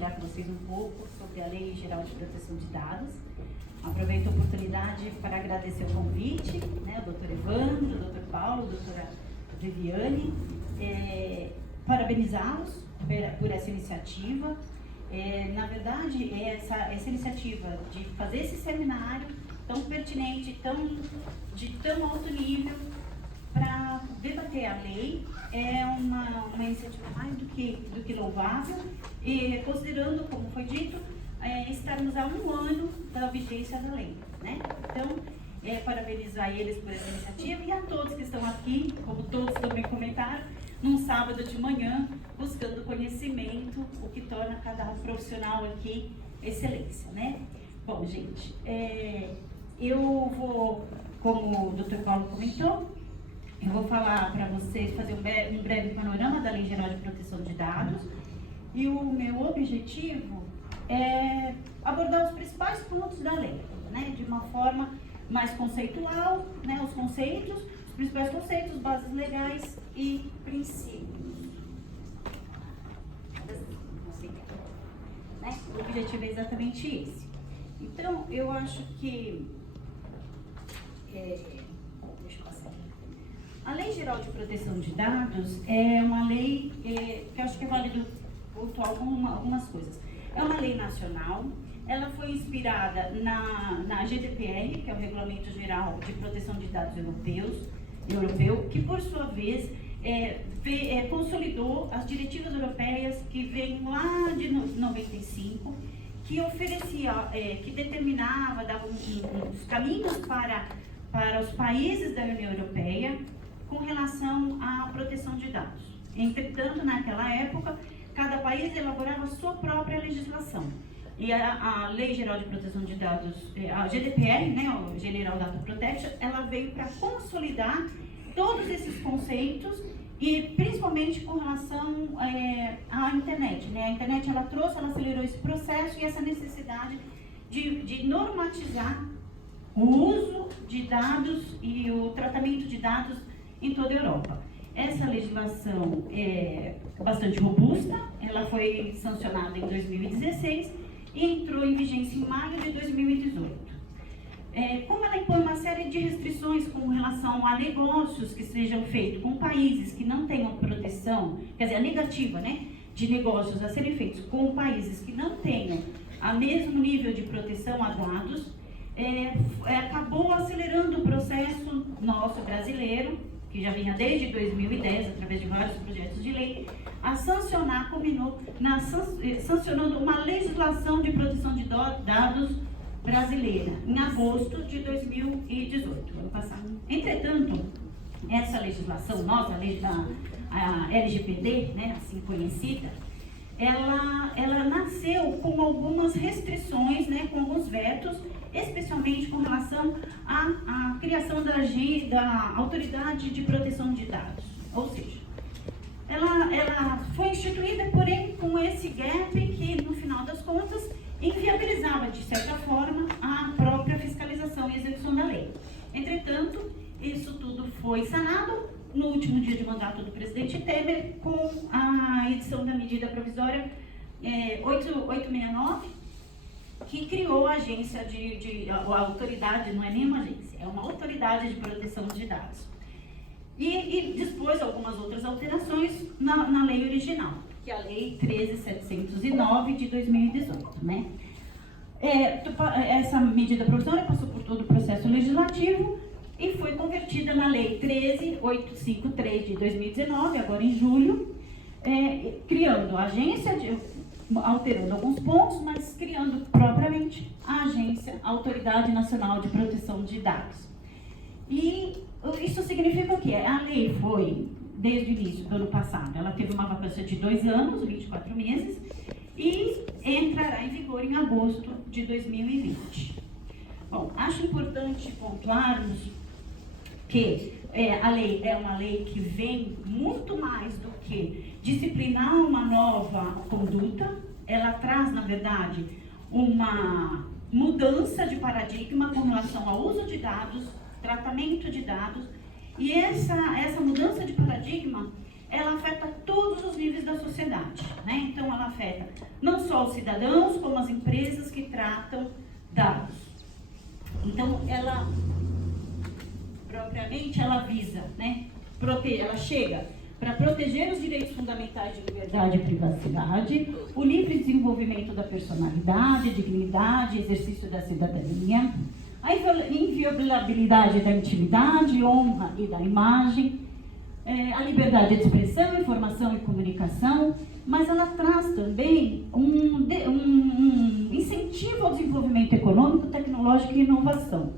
compartilhar com vocês um pouco sobre a Lei Geral de Proteção de Dados. Aproveito a oportunidade para agradecer o convite, né, ao doutor Evandro, ao doutor Paulo, à doutora Viviane, parabenizá-los por essa iniciativa. Na verdade, essa iniciativa de fazer esse seminário tão pertinente, de tão alto nível, para debater a lei, é uma iniciativa mais do que louvável, e considerando, como foi dito, estarmos a 1 ano da vigência da lei, né? Então, parabenizar eles por essa iniciativa e a todos que estão aqui, como todos também comentaram, num sábado de manhã, buscando conhecimento, o que torna cada profissional aqui excelência, né? Bom, gente, eu vou, como o Dr. Paulo comentou, eu vou falar para vocês, fazer um breve panorama da Lei Geral de Proteção de Dados, e o meu objetivo é abordar os principais pontos da lei, né, de uma forma mais conceitual, né, os principais conceitos, bases legais e princípios. Né? O objetivo é exatamente esse. Então, eu acho que... deixa eu passar aqui. A Lei Geral de Proteção de Dados é uma lei que eu acho que é válido pontuar algumas coisas. É uma lei nacional, ela foi inspirada na GDPR, que é o Regulamento Geral de Proteção de Dados Europeu, que por sua vez consolidou as diretivas europeias que vêm lá de 95, que oferecia, que determinava, dava os caminhos para os países da União Europeia com relação à proteção de dados. Entretanto, naquela época, cada país elaborava a sua própria legislação. E a Lei Geral de Proteção de Dados, a GDPR, né, o General Data Protection, ela veio para consolidar todos esses conceitos e principalmente com relação à internet, né? A internet ela acelerou esse processo e essa necessidade de normatizar o uso de dados e o tratamento de dados em toda a Europa. Essa legislação é bastante robusta, ela foi sancionada em 2016 e entrou em vigência em maio de 2018. Como ela impõe uma série de restrições com relação a negócios que sejam feitos com países que não tenham proteção, quer dizer, a negativa, né, de negócios a serem feitos com países que não tenham o mesmo nível de proteção a dados, acabou acelerando o processo nosso brasileiro, que já vinha desde 2010, através de vários projetos de lei, a sancionar, sancionando uma legislação de proteção de dados brasileira, em agosto de 2018, ano passado. Entretanto, essa legislação nossa, a LGPD, né, assim conhecida, ela nasceu com algumas restrições, né, com alguns vetos, especialmente com relação à criação da Autoridade de Proteção de Dados. Ou seja, ela foi instituída, porém, com esse gap que, no final das contas, inviabilizava, de certa forma, a própria fiscalização e execução da lei. Entretanto, isso tudo foi sanado no último dia de mandato do presidente Temer, com a edição da medida provisória 869, que criou a agência a autoridade, não é nem uma agência, é uma autoridade de proteção de dados. E dispôs algumas outras alterações na lei original, que é a lei 13.709 de 2018, né? Essa medida provisória passou por todo o processo legislativo e foi convertida na lei 13.853 de 2019, agora em julho, criando a agência, alterando alguns pontos, mas criando propriamente a agência, a Autoridade Nacional de Proteção de Dados. E isso significa o quê? A lei foi, desde o início do ano passado, ela teve uma vacância de 2 anos, 24 meses, e entrará em vigor em agosto de 2020. Bom, acho importante pontuarmos que a lei é uma lei que vem muito mais do que disciplinar uma nova conduta, ela traz, na verdade, uma mudança de paradigma com relação ao uso de dados, tratamento de dados, e essa mudança de paradigma ela afeta todos os níveis da sociedade, né? Então, ela afeta não só os cidadãos, como as empresas que tratam dados. Então, ela, propriamente, ela visa, né? Ela chega para proteger os direitos fundamentais de liberdade e privacidade, o livre desenvolvimento da personalidade, dignidade, exercício da cidadania, a inviolabilidade da intimidade, honra e da imagem, a liberdade de expressão, informação e comunicação, mas ela traz também um incentivo ao desenvolvimento econômico, tecnológico e inovação.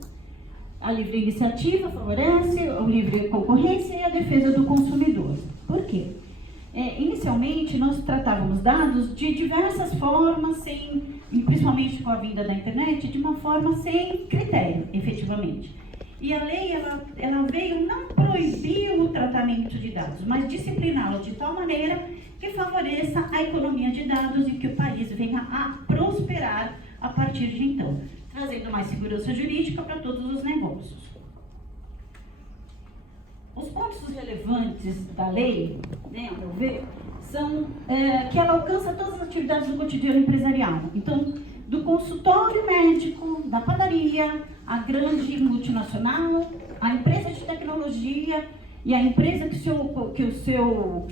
A livre iniciativa favorece a livre concorrência e a defesa do consumidor. Por quê? Inicialmente, nós tratávamos dados de diversas formas, principalmente com a vinda da internet, de uma forma sem critério, efetivamente. E a lei, ela veio não proibir o tratamento de dados, mas discipliná-lo de tal maneira que favoreça a economia de dados e que o país venha a prosperar a partir de então, trazendo mais segurança jurídica para todos os negócios. Os pontos relevantes da lei, né, ao meu ver, são que ela alcança todas as atividades do cotidiano empresarial. Então, do consultório médico, da padaria, a grande multinacional, a empresa de tecnologia e a empresa que o seu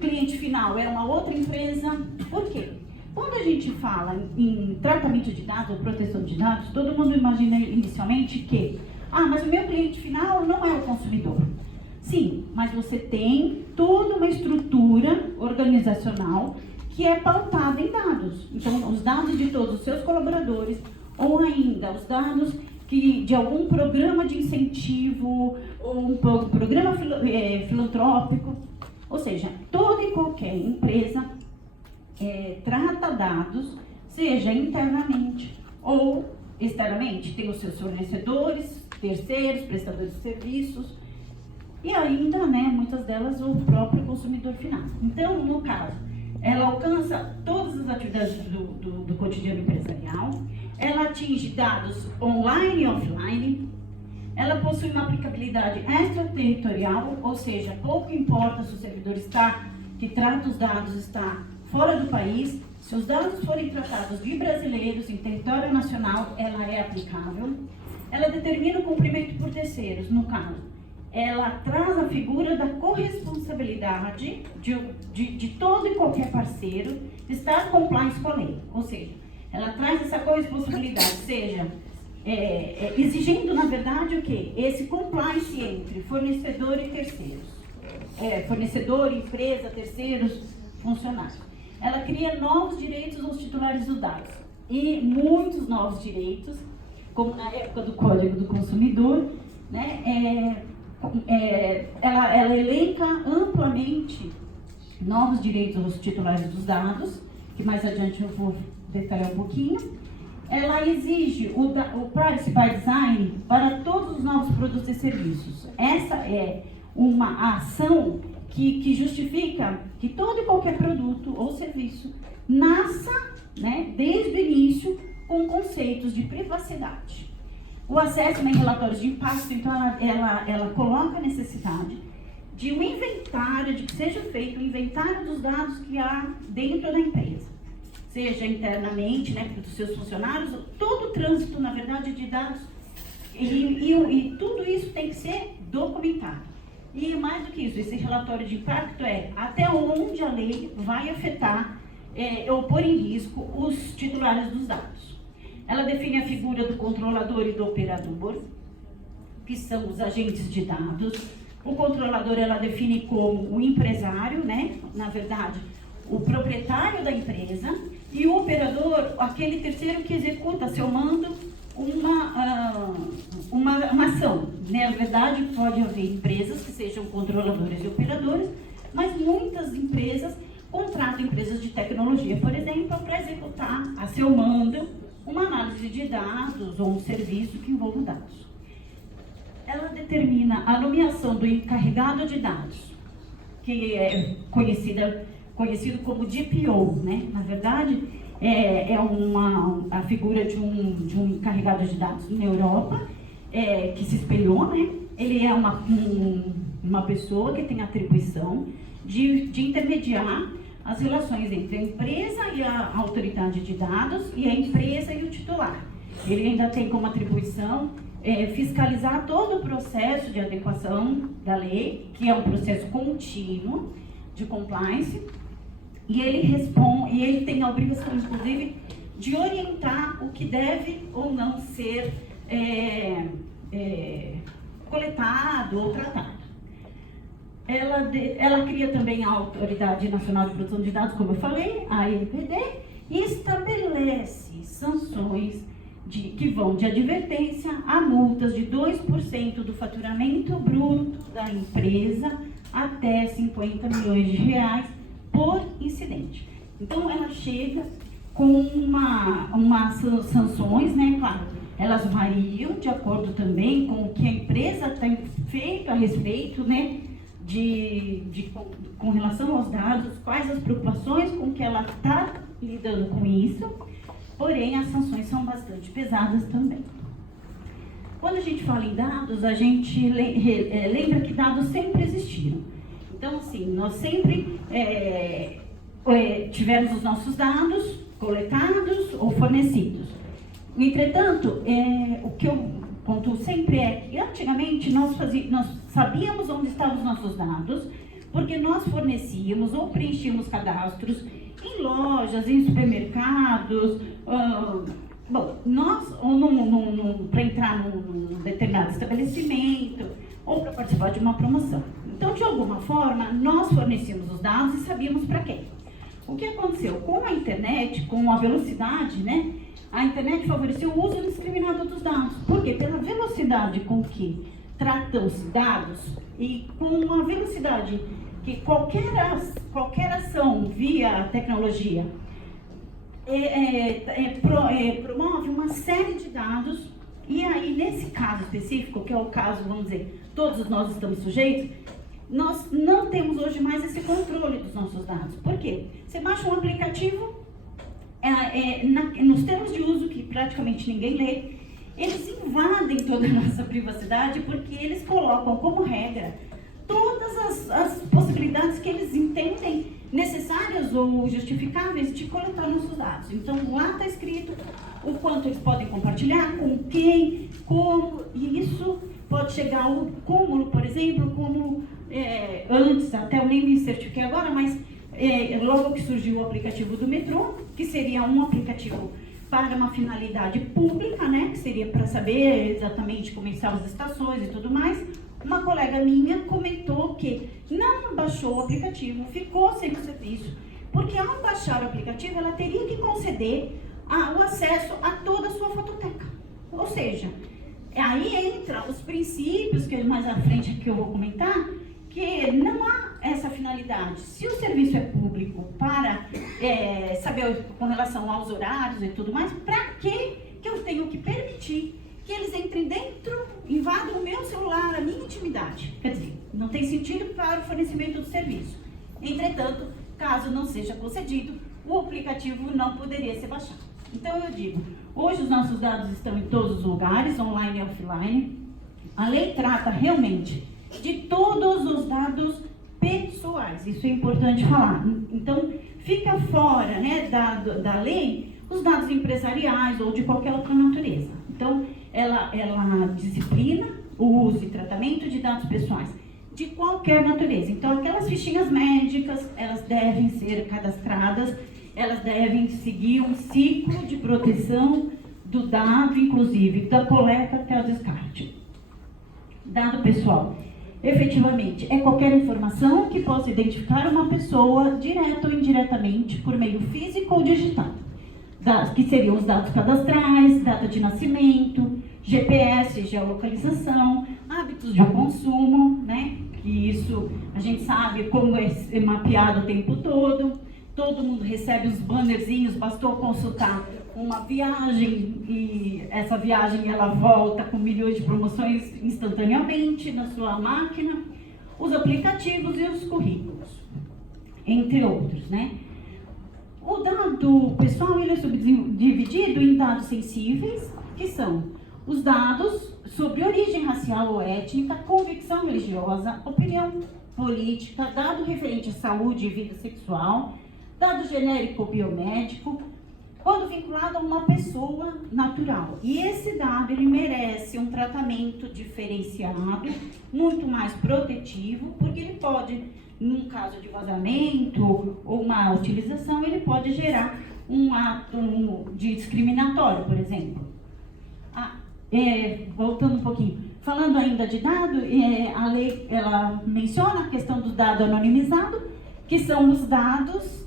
cliente final é uma outra empresa. Por quê? Quando a gente fala em tratamento de dados ou proteção de dados, todo mundo imagina inicialmente que, mas o meu cliente final não é o consumidor. Sim, mas você tem toda uma estrutura organizacional que é pautada em dados. Então, os dados de todos os seus colaboradores, ou ainda os dados de algum programa de incentivo, ou um programa filantrópico. Ou seja, toda e qualquer empresa trata dados, seja internamente ou externamente. Tem os seus fornecedores, terceiros, prestadores de serviços, e ainda, né, muitas delas, o próprio consumidor final. Então, no caso, ela alcança todas as atividades do cotidiano empresarial, ela atinge dados online e offline, ela possui uma aplicabilidade extraterritorial, ou seja, pouco importa se o servidor que trata os dados está fora do país, se os dados forem tratados de brasileiros em território nacional, ela é aplicável. Ela determina o cumprimento por terceiros, no caso, ela traz a figura da corresponsabilidade de todo e qualquer parceiro de estar compliance com a lei. Ou seja, ela traz essa corresponsabilidade, seja exigindo, na verdade, o quê? Esse compliance entre fornecedor e terceiros. Fornecedor, empresa, terceiros, funcionários. Ela cria novos direitos aos titulares dos dados. E muitos novos direitos, como na época do Código do Consumidor, né, ela elenca amplamente novos direitos aos titulares dos dados, que mais adiante eu vou detalhar um pouquinho. Ela exige o Privacy by Design para todos os novos produtos e serviços. Essa é uma ação que justifica que todo e qualquer produto ou serviço nasça, né, desde o início com conceitos de privacidade. O acesso em relatórios de impacto, então, ela coloca a necessidade de um inventário, de que seja feito um inventário dos dados que há dentro da empresa, seja internamente, né, dos seus funcionários, todo o trânsito, na verdade, de dados, e tudo isso tem que ser documentado. E mais do que isso, esse relatório de impacto até onde a lei vai afetar ou pôr em risco os titulares dos dados. Ela define a figura do controlador e do operador, que são os agentes de dados. O controlador ela define como o empresário, né? Na verdade, o proprietário da empresa, e o operador, aquele terceiro que executa a seu mando uma ação. Na verdade, pode haver empresas que sejam controladores e operadores, mas muitas empresas contratam empresas de tecnologia, por exemplo, para executar a seu mando uma análise de dados ou um serviço que envolva dados. Ela determina a nomeação do encarregado de dados, que é conhecido como DPO, né? Na verdade, a figura de um encarregado de dados na Europa, que se espelhou, né? Ele é uma pessoa que tem atribuição de intermediar as relações entre a empresa e a autoridade de dados e a empresa e o titular. Ele ainda tem como atribuição fiscalizar todo o processo de adequação da lei, que é um processo contínuo de compliance, e ele tem a obrigação, inclusive, de orientar o que deve ou não ser coletado ou tratado. Ela cria também a Autoridade Nacional de Proteção de Dados, como eu falei, a ANPD, e estabelece sanções que vão de advertência a multas de 2% do faturamento bruto da empresa até 50 milhões de reais por incidente. Então, ela chega com umas sanções, né, claro, elas variam de acordo também com o que a empresa tem feito a respeito, né, com relação aos dados, quais as preocupações com que ela está lidando com isso, porém as sanções são bastante pesadas também. Quando a gente fala em dados, a gente lembra que dados sempre existiram. Então, assim, nós sempre tivemos os nossos dados coletados ou fornecidos. Entretanto, o que eu conto sempre é que antigamente nós sabíamos onde estavam os nossos dados, porque nós fornecíamos ou preenchíamos cadastros em lojas, em supermercados, para entrar num determinado estabelecimento ou para participar de uma promoção. Então, de alguma forma, nós fornecíamos os dados e sabíamos para quê. O que aconteceu? Com a internet, com a velocidade, né? A internet favoreceu o uso indiscriminado dos dados. Por quê? Pela velocidade com que trata os dados e com a velocidade que qualquer ação via tecnologia promove uma série de dados. E aí, nesse caso específico, que é o caso, vamos dizer, todos nós estamos sujeitos, nós não temos hoje mais esse controle dos nossos dados. Por quê? Você baixa um aplicativo, nos termos de uso, que praticamente ninguém lê, eles invadem toda a nossa privacidade, porque eles colocam como regra todas as possibilidades que eles entendem necessárias ou justificáveis de coletar nossos dados. Então, lá está escrito o quanto eles podem compartilhar, com quem, como, e isso pode chegar ao cúmulo, por exemplo, como antes, até eu nem me certifiquei agora, mas logo que surgiu o aplicativo do metrô, que seria um aplicativo para uma finalidade pública, né, que seria para saber exatamente como estão as estações e tudo mais, uma colega minha comentou que não baixou o aplicativo, ficou sem o serviço, porque ao baixar o aplicativo ela teria que conceder o acesso a toda a sua fototeca. Ou seja, aí entra os princípios, que mais à frente que eu vou comentar, que não há essa finalidade. Se o serviço é público para saber com relação aos horários e tudo mais, para que eu tenho que permitir que eles entrem dentro, invadam o meu celular, a minha intimidade? Quer dizer, não tem sentido para o fornecimento do serviço. Entretanto, caso não seja concedido, o aplicativo não poderia ser baixado. Então eu digo, hoje os nossos dados estão em todos os lugares, online e offline. A lei trata realmente de todos os dados pessoais, isso é importante falar. Então, fica fora, né, da lei os dados empresariais ou de qualquer outra natureza. Então, ela disciplina o uso e tratamento de dados pessoais de qualquer natureza. Então, aquelas fichinhas médicas, elas devem ser cadastradas, elas devem seguir um ciclo de proteção do dado, inclusive da coleta até o descarte. Dado pessoal, efetivamente, é qualquer informação que possa identificar uma pessoa, direta ou indiretamente, por meio físico ou digital. Que seriam os dados cadastrais, data de nascimento, GPS, geolocalização, hábitos de consumo, né? Que isso a gente sabe como é mapeado o tempo todo. Todo mundo recebe os bannerzinhos, bastou consultar uma viagem e essa viagem ela volta com milhões de promoções instantaneamente na sua máquina, os aplicativos e os currículos, entre outros, né? O dado pessoal ele é subdividido em dados sensíveis, que são os dados sobre origem racial ou étnica, convicção religiosa, opinião política, dado referente à saúde e vida sexual, dado genérico biomédico, quando vinculado a uma pessoa natural. E esse dado, ele merece um tratamento diferenciado, muito mais protetivo, porque ele pode, num caso de vazamento ou má utilização, ele pode gerar um ato de discriminatório, por exemplo. Voltando um pouquinho, falando ainda de dado, a lei ela menciona a questão do dado anonimizado, que são os dados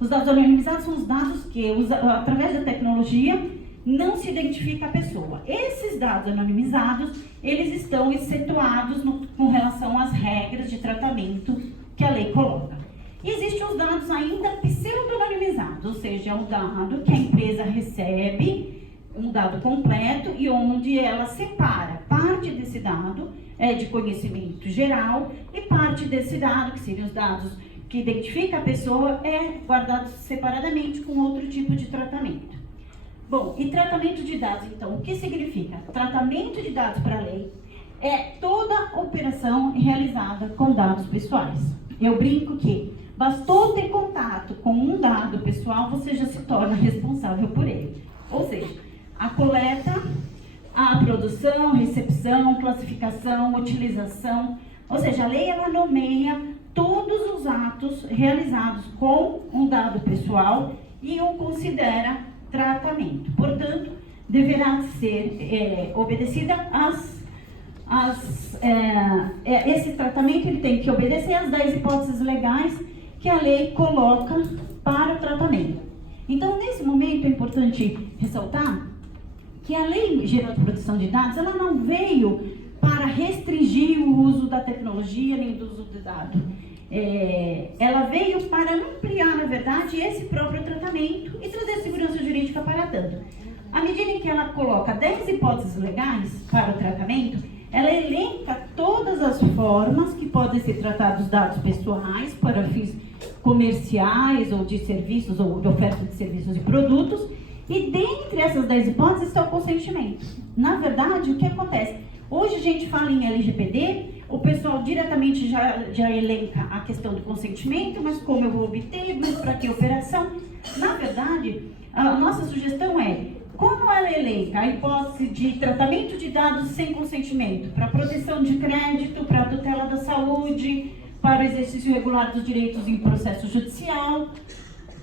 anonimizados são os dados que, através da tecnologia, não se identifica a pessoa. Esses dados anonimizados, eles estão excetuados com relação às regras de tratamento que a lei coloca. E existem os dados ainda pseudo-anonimizados, ou seja, é um dado que a empresa recebe, um dado completo, e onde ela separa parte desse dado de conhecimento geral e parte desse dado, que seriam os dados que identifica a pessoa, é guardado separadamente com outro tipo de tratamento. Bom, e tratamento de dados, então, o que significa? Tratamento de dados para a lei é toda operação realizada com dados pessoais. Eu brinco que bastou ter contato com um dado pessoal, você já se torna responsável por ele. Ou seja, a coleta, a produção, recepção, classificação, utilização, ou seja, a lei ela nomeia todos os atos realizados com um dado pessoal e o considera tratamento. Portanto, deverá ser obedecida esse tratamento ele tem que obedecer às 10 hipóteses legais que a lei coloca para o tratamento. Então, nesse momento, é importante ressaltar que a Lei Geral de Proteção de Dados, ela não veio para restringir o uso da tecnologia nem do uso do dado. Ela veio para ampliar, na verdade, esse próprio tratamento e trazer segurança jurídica para tanto. À medida em que ela coloca 10 hipóteses legais para o tratamento, ela elenca todas as formas que podem ser tratados dados pessoais para fins comerciais ou de serviços ou de oferta de serviços e produtos. E dentre essas 10 hipóteses está o consentimento. Na verdade, o que acontece? Hoje a gente fala em LGPD, o pessoal diretamente já elenca a questão do consentimento, mas como eu vou obter, mas para que operação? Na verdade, a nossa sugestão é, como ela elenca a hipótese de tratamento de dados sem consentimento, para proteção de crédito, para a tutela da saúde, para o exercício regular dos direitos em processo judicial,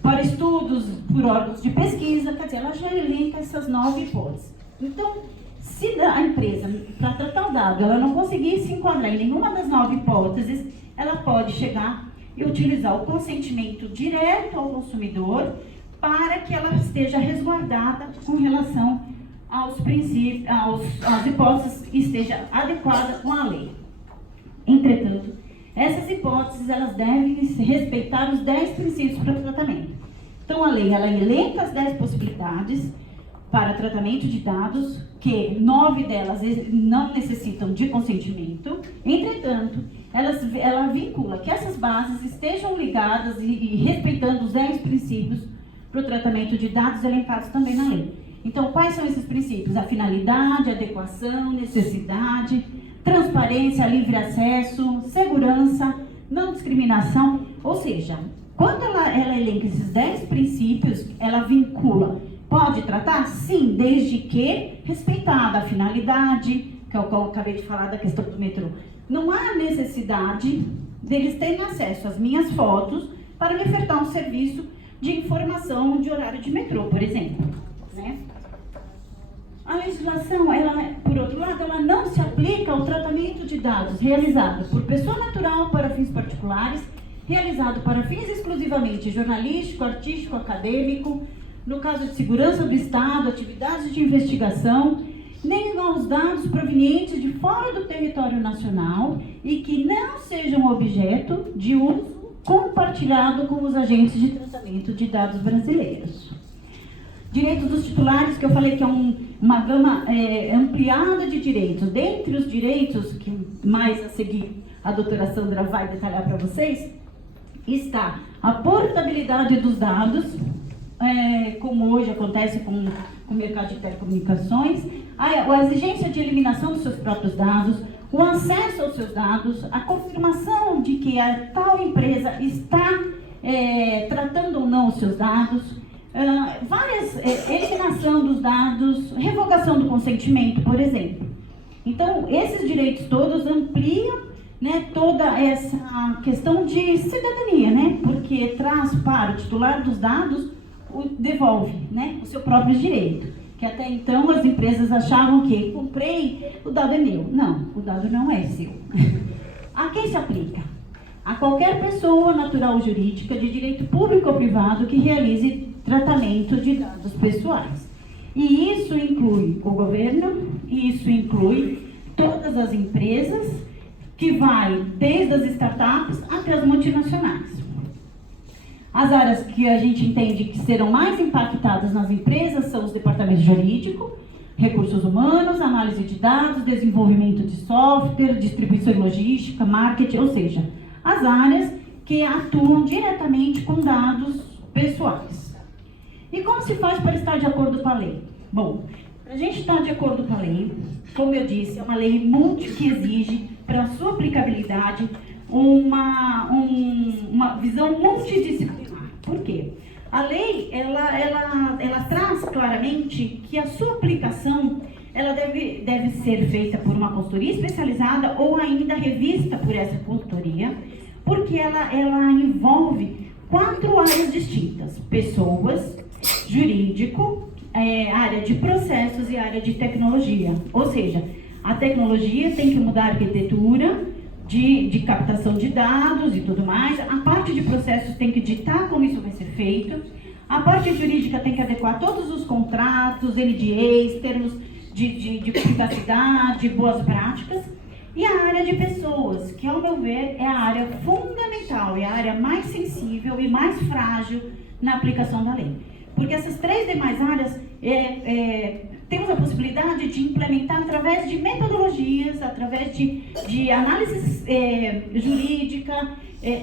para estudos por órgãos de pesquisa, quer dizer, ela já elenca essas 9 hipóteses. Então, se a empresa, para tratar o dado, ela não conseguir se enquadrar em nenhuma das 9 hipóteses, ela pode chegar e utilizar o consentimento direto ao consumidor para que ela esteja resguardada com relação aos princípios, às hipóteses e esteja adequada com a lei. Entretanto, essas hipóteses elas devem respeitar os 10 princípios para o tratamento. Então, a lei ela elenca as 10 possibilidades para tratamento de dados, que 9 delas não necessitam de consentimento. Entretanto, ela vincula que essas bases estejam ligadas e respeitando os 10 princípios para o tratamento de dados elencados também na lei. Então, quais são esses princípios? A finalidade, adequação, necessidade, transparência, livre acesso, segurança, não discriminação. Ou seja, quando ela elenca esses 10 princípios, ela vincula. Pode tratar? Sim, desde que respeitada a finalidade, que é o que eu acabei de falar da questão do metrô. Não há necessidade deles terem acesso às minhas fotos para me ofertar um serviço de informação de horário de metrô, por exemplo. Né? A legislação, ela, por outro lado, ela não se aplica ao tratamento de dados realizado por pessoa natural para fins particulares, realizado para fins exclusivamente jornalístico, artístico, acadêmico, no caso de segurança do Estado, atividades de investigação, nem aos dados provenientes de fora do território nacional e que não sejam objeto de uso compartilhado com os agentes de tratamento de dados brasileiros. Direitos dos titulares, que eu falei que é uma gama ampliada de direitos. Dentre os direitos, que mais a seguir a doutora Sandra vai detalhar para vocês, está a portabilidade dos dados, como hoje acontece com o mercado de telecomunicações, a exigência de eliminação dos seus próprios dados, o acesso aos seus dados, a confirmação de que a tal empresa está tratando ou não os seus dados, eliminação dos dados, revogação do consentimento, por exemplo. Então, esses direitos todos ampliam, né, toda essa questão de cidadania, né, porque traz para o titular dos dados, devolve, né, o seu próprio direito. Que até então as empresas achavam que comprei, o dado é meu. Não, o dado não é seu. A quem se aplica? A qualquer pessoa natural ou jurídica de direito público ou privado que realize tratamento de dados pessoais. E isso inclui o governo, isso inclui todas as empresas, que vai desde as startups até as multinacionais. As áreas que a gente entende que serão mais impactadas nas empresas são os departamentos jurídicos, recursos humanos, análise de dados, desenvolvimento de software, distribuição e logística, marketing, ou seja, as áreas que atuam diretamente com dados pessoais. E como se faz para estar de acordo com a lei? Bom, para a gente estar de acordo com a lei, como eu disse, é uma lei que exige para a sua aplicabilidade uma visão multidisciplinar. Por quê? A lei, ela traz claramente que a sua aplicação ela deve ser feita por uma consultoria especializada ou ainda revista por essa consultoria, porque ela envolve 4 áreas distintas: pessoas, jurídico, área de processos e área de tecnologia. Ou seja, a tecnologia tem que mudar a arquitetura de captação de dados e tudo mais. A parte de processos tem que ditar como isso vai ser feito. A parte jurídica tem que adequar todos os contratos, NDAs, termos de privacidade, boas práticas. E a área de pessoas, que ao meu ver é a área fundamental, é a área mais sensível e mais frágil na aplicação da lei. Porque essas 3 demais áreas temos a possibilidade de implementar através de metodologias, através de análise jurídica,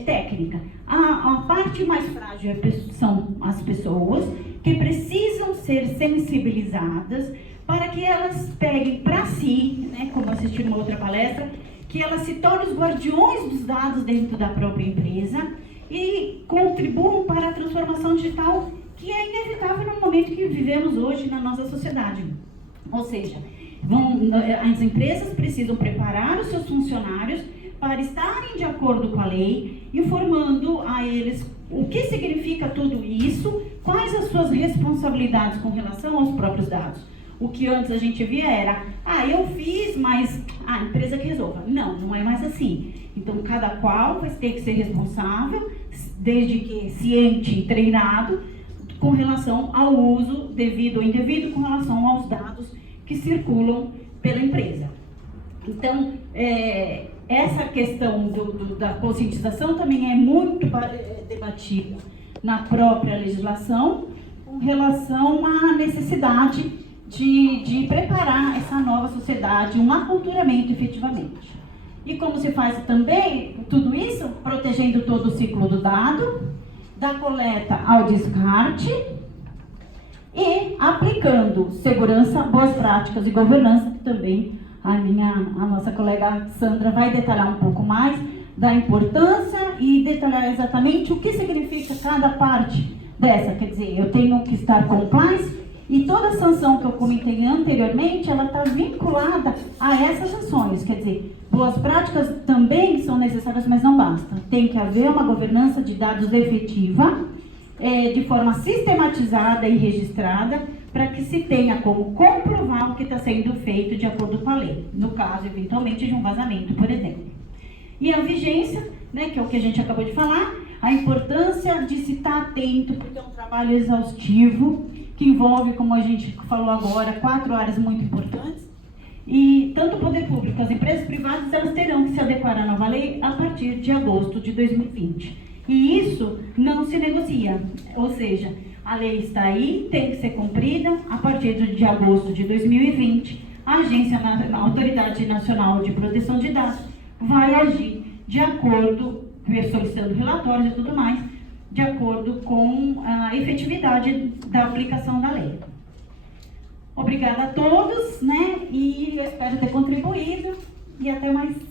técnica. A parte mais frágil são as pessoas, que precisam ser sensibilizadas para que elas peguem para si, né, como assisti uma outra palestra, que elas se tornem os guardiões dos dados dentro da própria empresa e contribuam para a transformação digital, que é inevitável no momento que vivemos hoje na nossa sociedade. Ou seja, as empresas precisam preparar os seus funcionários para estarem de acordo com a lei, informando a eles o que significa tudo isso, quais as suas responsabilidades com relação aos próprios dados. O que antes a gente via era, eu fiz, mas a empresa que resolva. Não, não é mais assim. Então, cada qual vai ter que ser responsável, desde que ciente e treinado, com relação ao uso devido ou indevido, com relação aos dados que circulam pela empresa. Então, essa questão da conscientização também é muito debatida na própria legislação, com relação à necessidade de preparar essa nova sociedade, um aculturamento efetivamente. E como se faz também tudo isso? Protegendo todo o ciclo do dado, da coleta ao descarte e aplicando segurança, boas práticas e governança, que também a nossa colega Sandra vai detalhar um pouco mais da importância e detalhar exatamente o que significa cada parte dessa. Quer dizer, eu tenho que estar compliance. E toda a sanção que eu comentei anteriormente, ela está vinculada a essas ações. Quer dizer, boas práticas também são necessárias, mas não basta. Tem que haver uma governança de dados efetiva, de forma sistematizada e registrada, para que se tenha como comprovar o que está sendo feito de acordo com a lei. No caso, eventualmente, de um vazamento, por exemplo. E a vigência, né, que é o que a gente acabou de falar, a importância de se estar atento, porque é um trabalho exaustivo, que envolve, como a gente falou agora, 4 áreas muito importantes. E tanto o poder público, as empresas privadas, elas terão que se adequar à nova lei a partir de agosto de 2020. E isso não se negocia, ou seja, a lei está aí, tem que ser cumprida. A partir de agosto de 2020, a a Autoridade Nacional de Proteção de Dados vai agir de acordo, solicitando relatórios e tudo mais, de acordo com a efetividade da aplicação da lei. Obrigada a todos, né? E eu espero ter contribuído e até mais.